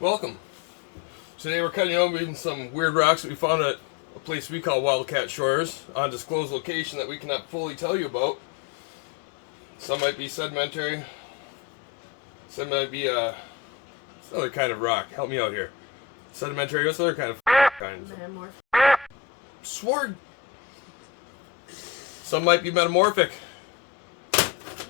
Welcome. Today we're cutting open some weird rocks that we found at a place we call Wildcat Shores, on undisclosed location that we cannot fully tell you about. Some might be sedimentary, some might be another kind of rock. Help me out here. Sedimentary, what's another kind of kinds? Metamorphic. Sword. Some might be metamorphic.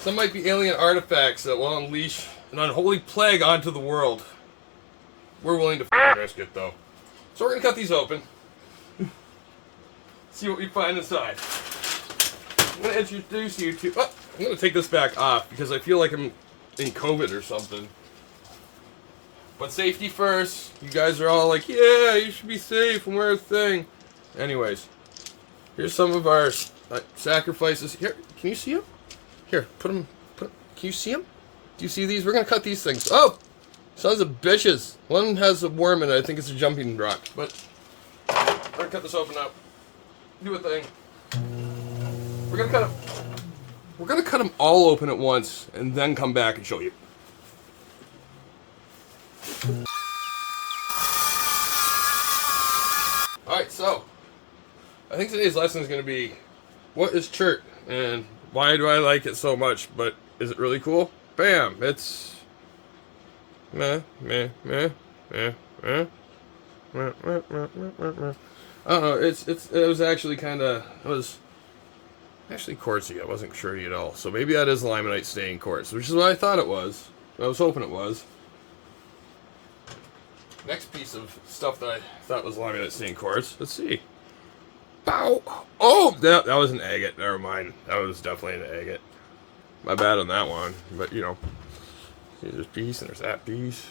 Some might be alien artifacts that will unleash an unholy plague onto the world. We're willing to risk it, though. So we're going to cut these open. See what we find inside. I'm going to introduce you to... Oh, I'm going to take this back off because I feel like I'm in COVID or something. But safety first. You guys are all like, yeah, you should be safe and wear a thing. Anyways, here's some of our sacrifices. Here, can you see them? Here, put them... Can you see them? Do you see these? We're going to cut these things. Oh! Sons of bitches. One has a worm in it. I think it's a jumping rock. But we're gonna cut this open up. Do a thing. We're gonna cut them. We're gonna cut them all open at once, and then come back and show you. All right. So, I think today's lesson is gonna be, what is chert, and why do I like it so much? But is it really cool? Bam! It's I don't know, it was actually actually quartzy. I wasn't surety at all. So maybe that is limonite stained quartz, which is what I thought it was. I was hoping it was. Next piece of stuff that I thought was limonite stained quartz. Let's see. Bow! Oh, that was an agate. Never mind. That was definitely an agate. My bad on that one, but you know. There's this piece and there's that piece.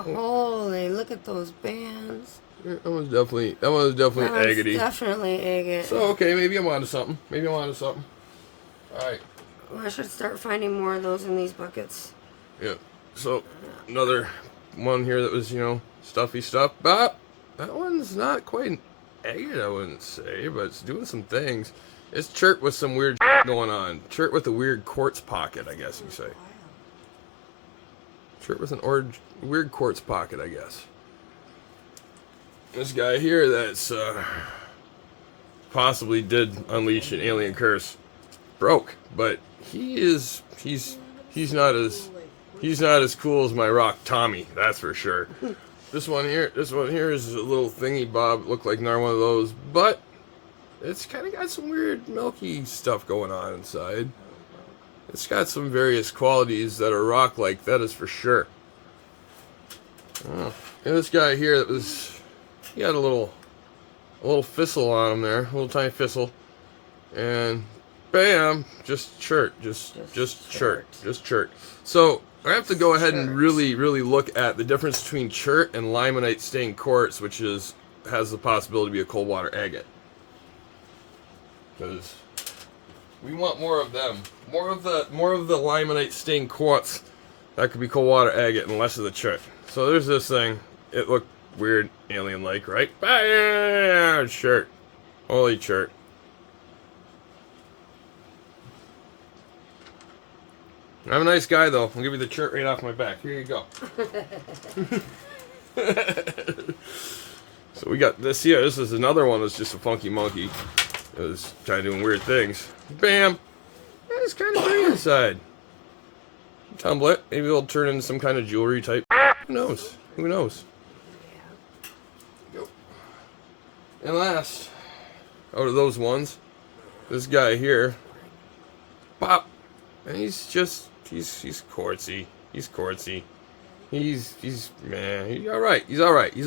Holy, look at those bands. That was definitely agate-y. Definitely agate. So okay, maybe I'm onto something. Alright. Well, I should start finding more of those in these buckets. Yeah. So another one here that was, stuffy stuff. But that one's not quite an agate, I wouldn't say, but it's doing some things. It's chert with some weird going on. Chert with a weird quartz pocket, I guess you say. Chert with an weird quartz pocket, I guess. This guy here that's possibly did unleash an alien curse broke, but he's not as cool as my rock Tommy, that's for sure. This one here is a little thingy bob, looked like another one of those, but it's kind of got some weird milky stuff going on inside. It's got some various qualities that are rock-like, that is for sure. Oh. And this guy here he had a little thistle on him there, a little tiny thistle. And bam, just chert, just chert. So I have to go ahead and really look at the difference between chert and limonite stained quartz, which has the possibility to be a cold water agate. Because we want more of them. More of the limonite stained quartz that could be cold water agate and less of the chert. So there's this thing. It looked weird, alien-like, right? Bam! Chert. Holy chert. I'm a nice guy, though. I'll give you the chert right off my back. Here you go. So we got this here. This is another one that's just a funky monkey. It was kind of doing weird things. Bam! Yeah, it's kind of pretty inside. Tumble it. Maybe it'll turn into some kind of jewelry type. Who knows? Who knows? Go. And last, out of those ones, this guy here. Pop! And he's quartzy. He's quartzy. He's alright. He's alright. He's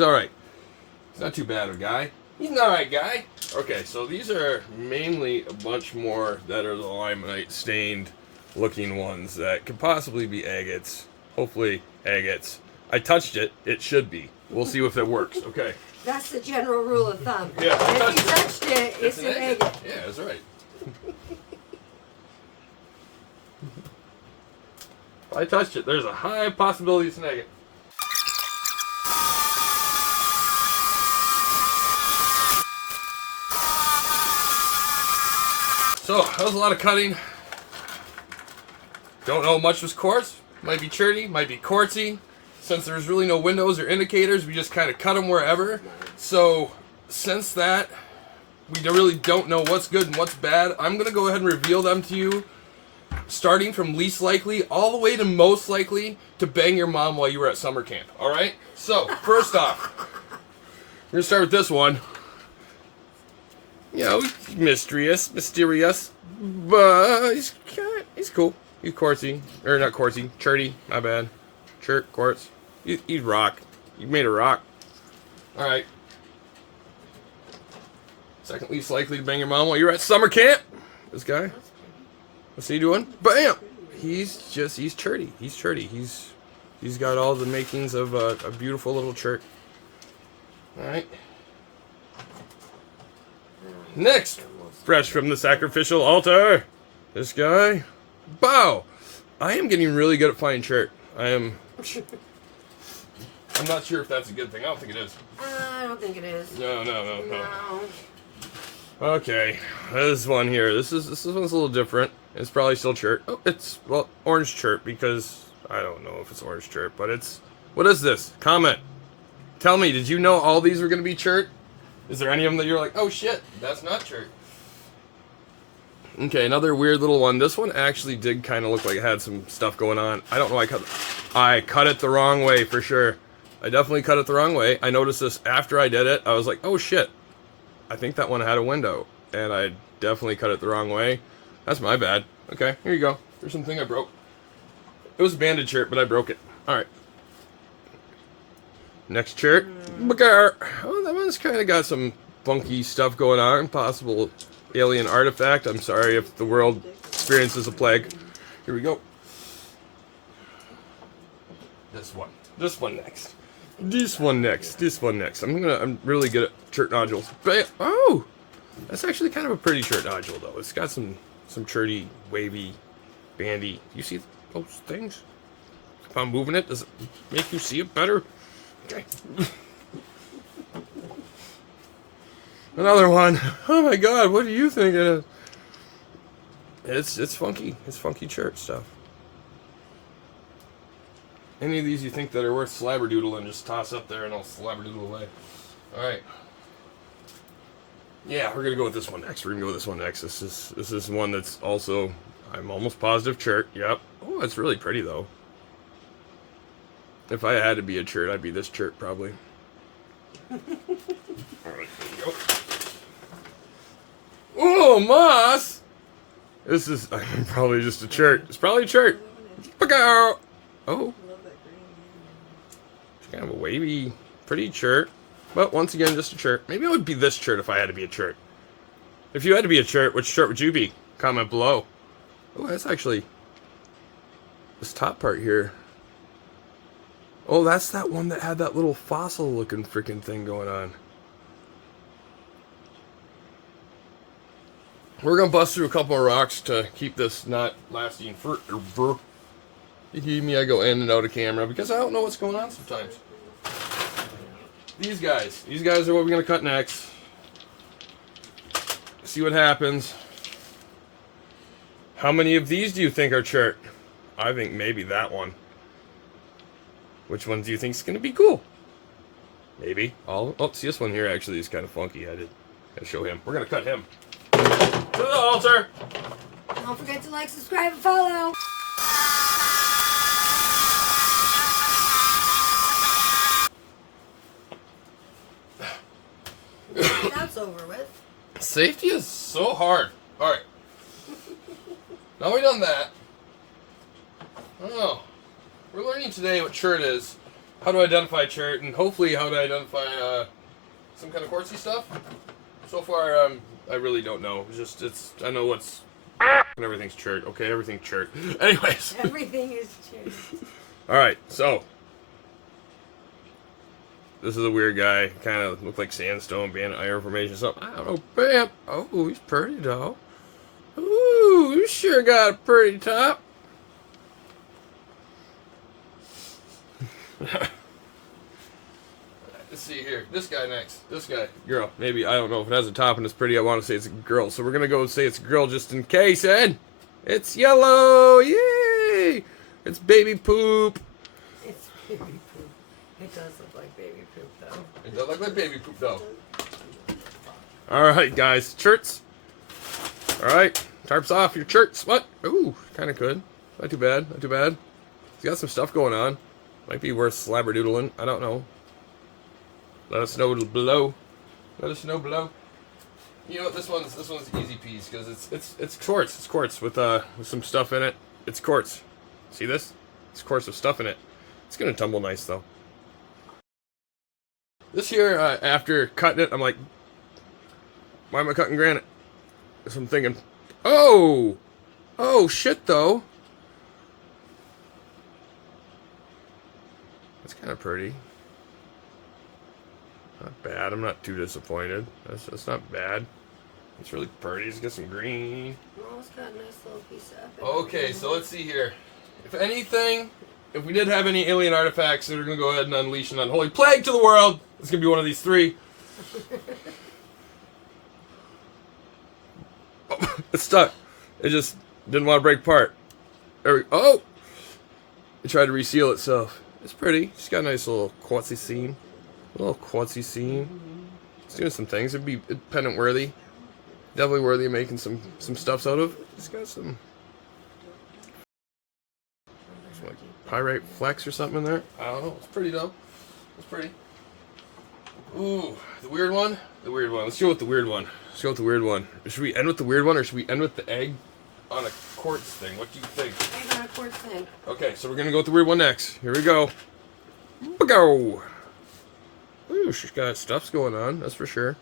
not too bad of a guy. He's an alright guy. Okay, so these are mainly a bunch more that are the limonite stained looking ones that could possibly be agates. Hopefully agates. I touched it. It should be. We'll see if it works. Okay. That's the general rule of thumb. Yeah. If you touched it, it's an agate. Yeah, that's right. If I touched it, there's a high possibility it's an agate. So, that was a lot of cutting. Don't know much was quartz. Might be cherty, might be quartzy. since there's really no windows or indicators, we just kind of cut them wherever. So since that, we really don't know what's good and what's bad, I'm going to go ahead and reveal them to you, starting from least likely all the way to most likely to bang your mom while you were at summer camp. All right? So, first off, we're going to start with this one. You know, mysterious, but he's cool. He's quartzy, or not quartzy, cherty, my bad. Chert, quartz. He's rock. You made a rock. All right. Second least likely to bang your mom while you're at summer camp. This guy. What's he doing? Bam! He's cherty. He's cherty. He's got all the makings of a beautiful little chert. All right. Next, fresh from the sacrificial altar, this guy. Bow! I am getting really good at finding chert. I'm not sure if that's a good thing. I don't think it is. I don't think it is. No. Okay, this one here. This one's a little different. It's probably still chert. Oh, it's, well, orange chert, because I don't know if it's orange chert, but it's... What is this? Comment. Tell me, did you know all these were going to be chert? Is there any of them that you're like, oh shit, that's not chert? Okay, another weird little one. This one actually did kind of look like it had some stuff going on. I don't know, I cut it the wrong way for sure. I definitely cut it the wrong way. I noticed this after I did it. I was like, oh shit, I think that one had a window. And I definitely cut it the wrong way. That's my bad. Okay, here you go. There's something I broke. It was a banded chert, but I broke it. Alright. Next chert. Oh, that one's kind of got some funky stuff going on. Possible alien artifact. I'm sorry if the world experiences a plague. Here we go. This one next. I'm really good at chert nodules. Bam. Oh, that's actually kind of a pretty chert nodule though. It's got some cherty, wavy, bandy. You see those things? If I'm moving it, does it make you see it better? Okay. Another one. Oh my god, what do you think it is? It's funky. It's funky chert stuff. Any of these you think that are worth slabberdoodling, just toss up there and I'll slabberdoodle away. Alright. Yeah, we're gonna go with this one next. This is one that's also, I'm almost positive chert. Yep. Oh, it's really pretty though. If I had to be a chert, I'd be this chert probably. Alright, there we go. Oh, moss! This is probably just a chert. It's probably a chert. Oh. It's kind of a wavy, pretty chert. But once again, just a chert. Maybe it would be this chert if I had to be a chert. If you had to be a chert, which chert would you be? Comment below. Oh, that's actually this top part here. Oh, that's that one that had that little fossil-looking freaking thing going on. We're gonna bust through a couple of rocks to keep this not lasting forever. You hear me? I go in and out of camera because I don't know what's going on sometimes. These guys are what we're gonna cut next. See what happens. How many of these do you think are chert? I think maybe that one. Which one do you think is gonna be cool? Maybe all. Oh, see this one here actually is kind of funky. I did show him. We're gonna cut him. To the altar. Don't forget to like, subscribe, and follow. That's over with. Safety is so hard. Alright. Now we've done that. Oh. We're learning today what chert is. How to identify chert, and hopefully how to identify some kind of quartzy stuff. So far, I really don't know. I know what's... And everything's chert. Okay, everything's chert. Anyways. Everything is chert. Alright, so... This is a weird guy. Kind of looked like sandstone, banded iron formation, something. I don't know. Bam! Oh, he's pretty, though. Ooh, you sure got a pretty top. Let's see here. This guy next. This guy. Girl. Maybe. I don't know if it has a top and it's pretty. I want to say it's a girl. So we're going to go and say it's a girl just in case, Ed. It's yellow. Yay! It's baby poop. It's Baby poop. It does look like baby poop, though. It does look like baby poop, though. Alright, guys. Cherts. Alright. Tarps off your cherts. What? Ooh, kind of good. Not too bad. Not too bad. He's got some stuff going on. Might be worth slabberdoodling. I don't know. Let us know below. Let us know below. You know what? This one's easy piece because it's quartz. It's quartz with some stuff in it. It's quartz. See this? It's quartz with stuff in it. It's gonna tumble nice though. This here, after cutting it, I'm like, why am I cutting granite? So I'm thinking, oh shit though. That's kind of pretty. Not bad. I'm not too disappointed. That's not bad. It's really pretty. It's got some green. Oh, it's got a nice little piece of epic. Okay, so let's see here. If anything, if we did have any alien artifacts that are going to go ahead and unleash an unholy plague to the world, it's going to be one of these three. Oh, it's stuck. It just didn't want to break apart. There we go. Oh! It tried to reseal itself. It's pretty. It's got a nice little quartzy seam. A little quartzy seam. It's doing some things. It'd be pendant worthy. Definitely worthy of making some stuffs out of. It's got some like pyrite flex or something in there. I don't know. It's pretty though. It's pretty. Ooh, the weird one. The weird one. Let's go with the weird one. Let's go with the weird one. Should we end with the weird one or should we end with the egg on a quartz thing? What do you think? Egg on a quartz thing. Okay, so we're gonna go with the weird one next. Here we go. Go. Ooh, she's got stuff's going on. That's for sure.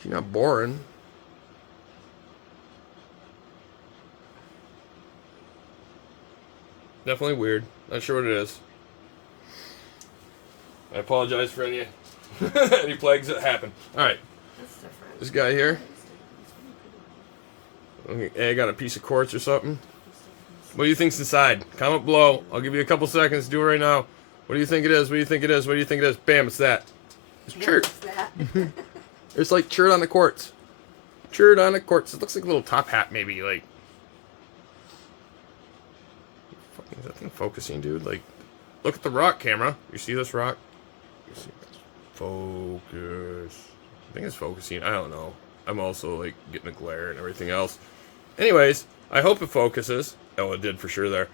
She's not boring. Definitely weird. Not sure what it is. I apologize for any plagues that happen. Alright. That's different. This guy here. Egg on a piece of quartz or something. What do you think's inside? Comment below. I'll give you a couple seconds. Do it right now. What do you think it is? What do you think it is? What do you think it is? Bam, it's that. It's Chert. What's that? It's like Chert on the quartz. Chert on the quartz. It looks like a little top hat, maybe. Like, is that thing focusing, dude? Like, look at the rock camera. You see this rock? You see this? Focus. I think it's focusing. I don't know. I'm also like getting a glare and everything else. Anyways, I hope it focuses. Oh, it did for sure there.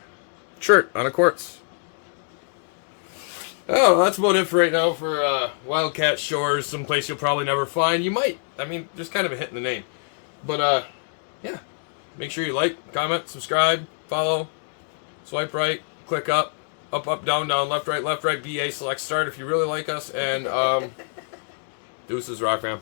Chert on a quartz. Oh, that's about it for right now for Wildcat Shores, someplace you'll probably never find. You might. I mean, just kind of a hit in the name. But, yeah. Make sure you like, comment, subscribe, follow, swipe right, click up, down, left, right, BA, select start if you really like us, and, deuces, Rock Fam.